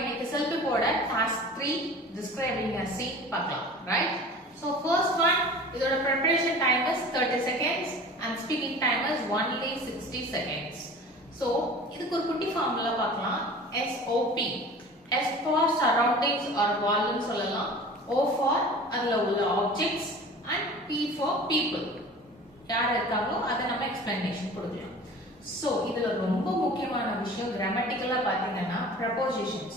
இன்னைக்கு செல்ஃபிப்போட task 3 describing a scene பார்க்கலாம் right. So first one, இதோட preparation time is 30 seconds and speaking time is only 60 seconds. So இதுக்கு ஒரு குட்டி formula பார்க்கலாம். SOP, S for surroundings or volume சொல்லலாம், O for அதுல உள்ள objects and P for people. யார் இருக்காங்களோ அதை நம்ம எக்ஸ்பிளனேஷன் கொடுக்கலாம். So இதுல ரொம்ப முக்கியமான விஷயம் கிராமட்டிக்கலா பாத்தீங்கன்னா prepositions.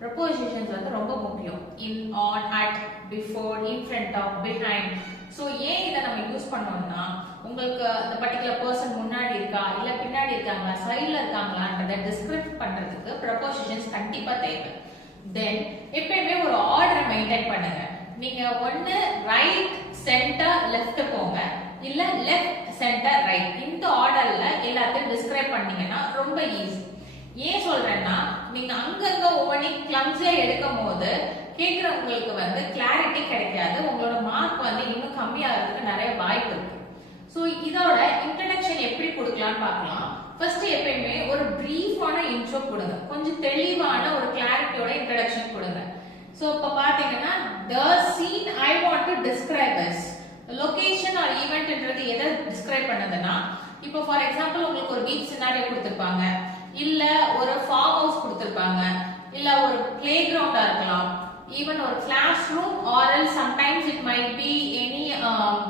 Prepositions வந்து ரொம்ப முக்கியம். In, on, at, before, in front of, behind. So ஏன் இத நம்ம யூஸ் பண்ணோம்னா உங்களுக்கு அந்த பர்టిక్యులர் பர்சன் முன்னாடி இருக்கா இல்ல பின்னாடி இருக்காங்களா சைடுல இருக்காங்களான்றதை டிஸ்கிரைப் பண்றதுக்கு prepositions கண்டிப்பா தேவை. Then எப்பவுமே ஒரு ஆர்டரை மெயின்டைன் பண்ணுங்க. நீங்க ஒன்னு ரைட் சென்டர் லெஃப்ட் போங்க இல்ல லெஃப்ட் சென்டர் ரைட் இந்த ஆர்டர்ல எல்லாத்தையும் டிஸ்கிரைப் பண்ணீங்கன்னா ரொம்ப ஈஸி. ஏன் சொல்றேன்னா நீங்க அங்கங்க ஒவ்வொரு கிளம்ஸியா எடுக்கும் போது கேக்குறவங்களுக்கு வந்து கிளாரிட்டி கிடைக்காது, உங்களோட மார்க் வந்து இன்னும் கம்மியாகிறதுக்கு நிறைய வாய்ப்பு இருக்கு. சோ இதோட இன்ட்ரோடக்ஷன் எப்படி கொடுக்கலாம்னு பார்க்கலாம். ஃபர்ஸ்ட் எப்பயுமே ஒரு பிரீஃபான இன்ட்ரோ கொடுங்க, கொஞ்சம் தெளிவான ஒரு கிளாரிட்டியோட இன்ட்ரோடக்ஷன் கொடுங்க. சோ இப்ப பாத்தீங்கன்னா the scene I want to describe is location are ஈவென்ட்ன்றது எதை டிஸ்கிரைப் பண்ணதுன்னா இப்போ ஃபார் எக்ஸாம்பிள் உங்களுக்கு ஒரு பீச் சினாரியோ கொடுத்திருப்பாங்க, இல்ல ஒரு ஃபார்ம் ஹவுஸ் கொடுத்திருப்பாங்க, இல்ல ஒரு பிளே கிரவுண்டா இருக்கலாம், ஈவன் ஒரு classroom or else sometimes it might be any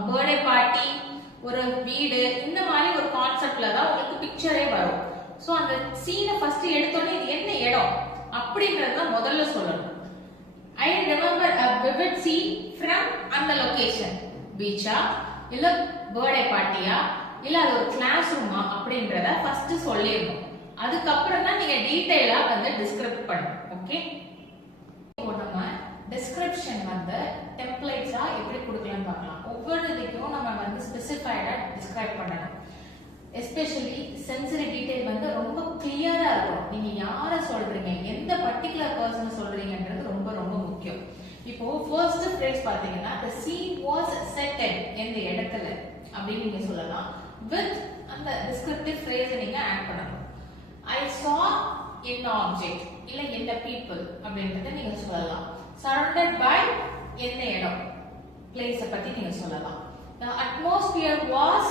birthday party, ஒரு வீடு, இந்த மாதிரி ஒரு கான்செப்ட்ல தான் உங்களுக்கு பிக்சரே வரும். சோ அந்த சீனை ஃபர்ஸ்ட் எடுத்தோன்னே இது என்ன இடம் அப்படின்றத முதல்ல சொல்லணும். I remember a vivid scene from அந்த லொகேஷன். பீச்சா இல்ல பர்த்டே பார்ட்டியா இல்ல அது ஒரு கிளாஸ் ரூமா அப்படின்றத ஃபர்ஸ்ட் சொல்லிடணும். அதுக்கப்புறம் தான் நீங்க டீடைலா வந்து டிஸ்கிரைப் பண்ணணும். ஓகே, இப்போ நம்ம டிஸ்கிரிப்ஷன் வந்து டெம்ப்ளேட்ஸா எப்படி கொடுக்கலாம்னு பார்க்கலாம். ஒவ்வொரு இதுக்கும் நம்ம வந்து ஸ்பெசிஃபைடா டிஸ்கிரைப் பண்ணணும். எஸ்பெஷலி சென்சரி டீடைல் வந்து ரொம்ப கிளியரா இருக்கும். நீங்க யாரை சொல்றீங்க, எந்த பர்టిక్యులர் பர்சன் சொல்றீங்கன்றது ரொம்ப ரொம்ப முக்கியம். இப்போ ஃபர்ஸ்ட் ஃப்ரேஸ் பாத்தீங்கன்னா the scene was set at எந்த இடத்துல அப்படி நீங்க சொல்லலாம். with அந்த descriptive phrase நீங்க ஆட் பண்ணணும். I saw in object இல்ல in the people அப்படின்றத நீங்க சொல்லலாம். surrounded by எந்த இடம் place பத்தி நீங்க சொல்லலாம். the atmosphere was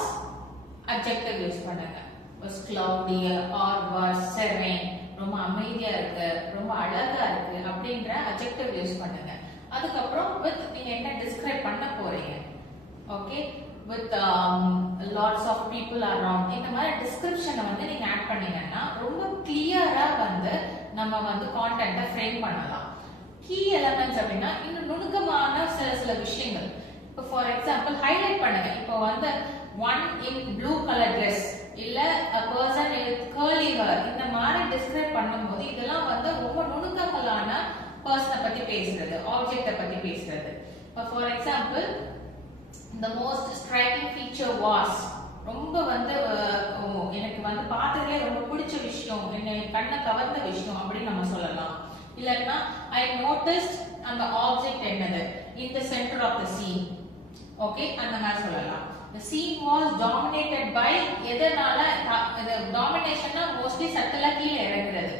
adjective use பண்ணுங்க. was cloudy or was serene, ரொம்ப அமைதியா இருக்கு, ரொம்ப அழகா இருக்கு அப்படின்ற adjective யூஸ் பண்ணுங்க. அதுக்கப்புறம் with நீங்க என்ன டிஸ்கிரைப் பண்ண போறீங்க. Okay, with lots of people around இந்த மாதிரி டிஸ்கிரிப்ஷனை வந்து நீங்க ஆட் பண்ணீங்கன்னா ரொம்ப கிளியரா வந்து நம்ம வந்து கான்டென்ட்டை ஃப்ரேம் பண்ணலாம். கீ எலிமெண்ட்ஸ் அப்படின்னா இன்னும் நுணுக்கமான சில விஷயங்கள். இப்போ ஃபார் எக்ஸாம்பிள் ஹைலைட் பண்ணுங்க. இப்போ வந்து one in blue color dress இல்ல a person with curly hair இந்த மாதிரி டிஸ்கிரைப் பண்ணும்போது இதெல்லாம் வந்து ரொம்ப நுணுக்கங்களான பர்சனை பத்தி பேசுறது, ஆப்ஜெக்ட பத்தி பேசுறது. For example the most striking feature was ரொம்ப வந்து எனக்கு வந்து பார்த்ததுல ரொம்ப பிடிச்ச விஷயம், என்னை கண்ணை கவர்ந்த விஷயம் அப்படி நம்ம சொல்லலாம். இல்லன்னா I noticed அந்த ஆப்ஜெக்ட் என்னது in the center of the scene. Okay, அந்த மாதிரி சொல்லலாம். The scene was dominated by எதனால டாமினேஷன்னா மோஸ்ட்லி சட்டலா கீழே இறங்குறது.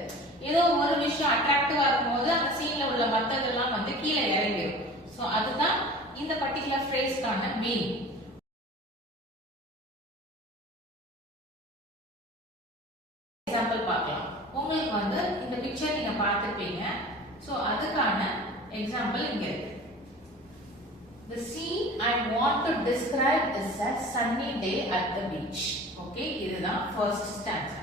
ஏதோ ஒரு விஷயம் அட்ராக்டிவா இருக்கும்போது அந்த சீன்ல உள்ள மத்ததெல்லாம் வந்து கீழே இறங்கிடும். சோ அதுதான் இந்த பர்టిక్యులர் ஃப்ரேஸ்க்கான மீனிங். எக்ஸாம்பிள் பார்க்கலாம். உங்களுக்கு வந்து இந்த பிக்சர் நீங்க பார்த்திருப்பீங்க. சோ அதுக்கான எக்ஸாம்பிள் இங்க இருக்கு. The scene I want to describe is a sunny day at the beach. Okay, இதுதான் first stanza.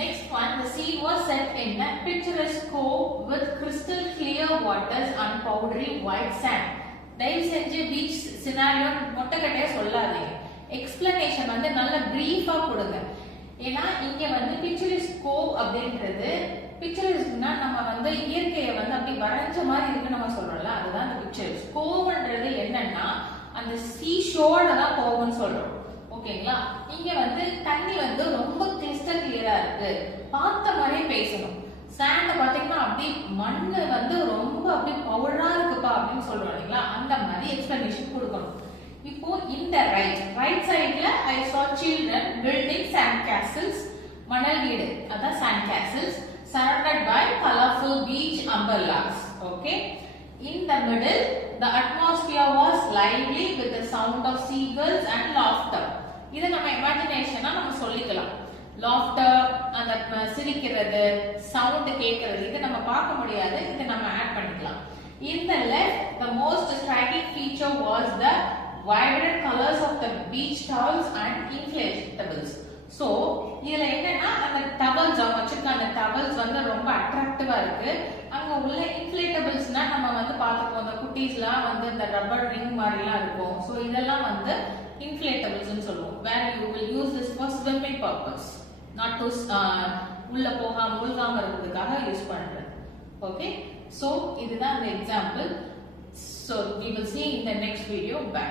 Next one, the scene was set in a picturesque cove with crystal clear waters and powdery white sand. தயவு செஞ்சு beach scenario மொட்டைக்கட்டையா சொல்லாதீங்க. Explanation வந்து நல்ல பிரீஃபா கொடுங்க. ஏன்னா இங்க வந்து பிக்சரஸ்க் கோவ் அப்படின்றது பிக்சரஸ்க்னா நம்ம வந்து இயற்கையை வந்து அப்படி வரைஞ்ச மாதிரி இருக்கு நம்ம சொல்றோம்ல, அதுதான் அந்த பிக்சரஸ்க். கோவ்ன்றது என்னன்னா அந்த சீ ஷோர்ல தான் கோவ்னு சொல்றோம். ஓகேங்களா, இங்க வந்து தண்ணி வந்து ரொம்ப கிறிஸ்டல் கிளியரா இருக்கு, பார்த்த மாதிரியே பேசணும். சாண்ட் பாத்தீங்கன்னா அப்படி மண்ணு வந்து ரொம்ப அப்படி பவுடரா இருக்குப்பா அப்படின்னு சொல்றோம் இல்லைங்களா, அந்த மாதிரி எக்ஸ்பிளனேஷன் கொடுக்கணும். இப்போ இந்த ரைட் சைடுல I saw children building sand castles, மணல் வீடு அதான் sand castles, surrounded by colorful beach umbrellas. umbrellas. Okay. In the middle, the atmosphere was lively with the sound of seagulls and laughter. இத நம்ம இமேஜினேஷனா நம்ம சொல்லிக்கலாம். Laughter, அந்த சிரிக்கிறது, sound கேக்குறது, இது நம்ம பார்க்க முடியாது. இத நம்ம ஆட் பண்ணிக்கலாம். In the left, the most striking feature was the vibrant colors of the beach towels and inflatables. So, இதுல என்னன்னா அந்த டவல்ஸ் அவங்க வச்சிருக்க அந்த டவல்ஸ் வந்து ரொம்ப அட்ராக்டிவா இருக்கு. அங்க உள்ள இன்ஃப்ளேட்டபிள்ஸ்னா நம்ம வந்து பாத்துப்போம், அந்த குட்டீஸ்லாம் வந்து இந்த ரப்பர் ரிங் மாதிரிலாம் இருக்கும். ஸோ இதெல்லாம் வந்து இன்ஃப்ளேட்டபிள்ஸ்னு சொல்லுவோம். Where you will use this for swimming purpose, not to உள்ள போகாம முழுகாம இருக்கிறதுக்காக யூஸ் பண்றது. ஓகே, ஸோ இதுதான் அந்த example. So we will see in the next video. Bye.